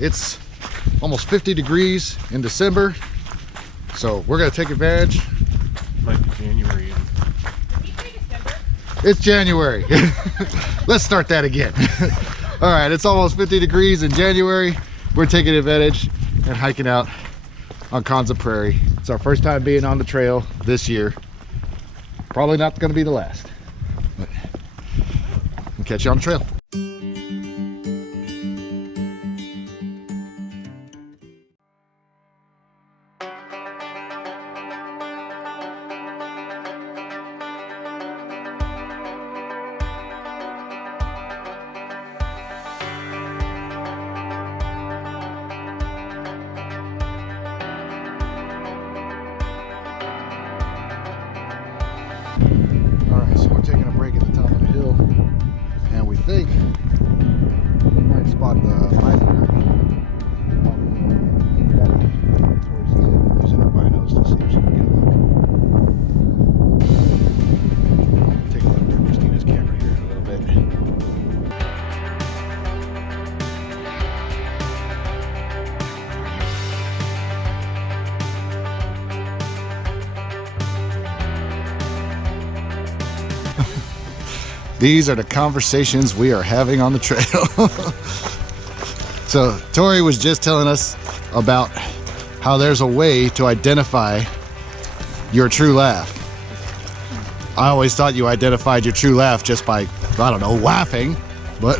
It's almost 50 degrees in December, so we're gonna take advantage. Might be January. Did you say December? It's January. Let's start that again. All right, it's almost 50 degrees in January. We're taking advantage and hiking out on Konza Prairie. It's our first time being on the trail this year. Probably not gonna be the last, but we'll catch you on the trail. Taking a break at the top of the hill, and we think we might spot the bison. Using our binos to see if she can get a look. Take a look through Christina's camera here in a little bit. These are the conversations we are having on the trail. So Tori was just telling us about how there's a way to identify your true laugh. I always thought you identified your true laugh just by, I don't know, laughing, but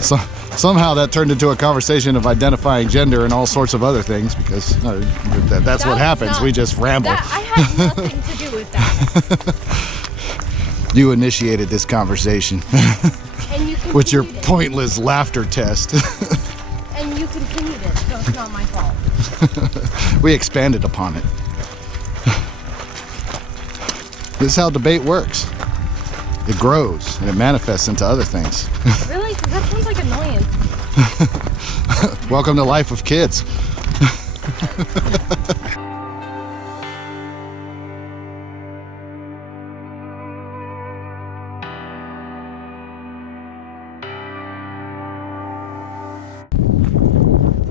so somehow that turned into a conversation of identifying gender and all sorts of other things, because that's what happens. We just ramble. I had nothing to do with that. You initiated this conversation. And you with your continued it. pointless laughter test. And you continued it, so it's not my fault. We expanded upon it. This is how debate works. It grows and it manifests into other things. Really? Because that sounds like annoyance. Welcome to life of kids.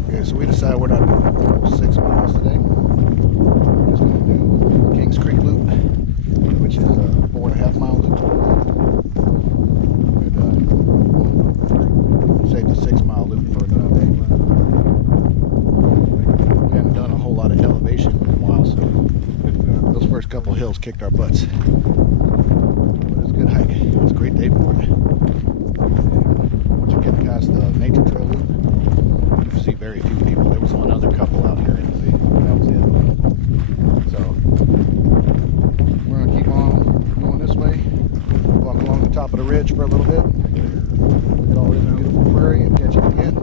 Okay, so we decided we're not doing 6 miles today. We're just going to do Kings Creek Loop, which is a 4.5 mile loop. Save the 6 mile loop for another day. We haven't done a whole lot of elevation in a while, so those first couple hills kicked our butts. But it was a good hike. It was a great day for it. Once you get past the Nature Trail loop, you see very few people. There was one other couple out here, and that was it. So we're gonna keep on going this way, walk along the top of the ridge for a little bit, look at all this beautiful prairie, and catch you again.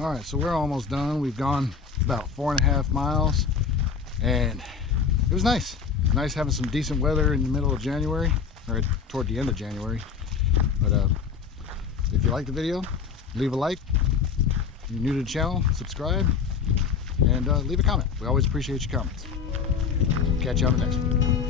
All right, so we're almost done. We've gone about 4.5 miles, and it was nice. It was nice having some decent weather in the middle of January, or toward the end of January. But if you like the video, leave a like. If you're new to the channel, subscribe, and leave a comment. We always appreciate your comments. Catch you on the next one.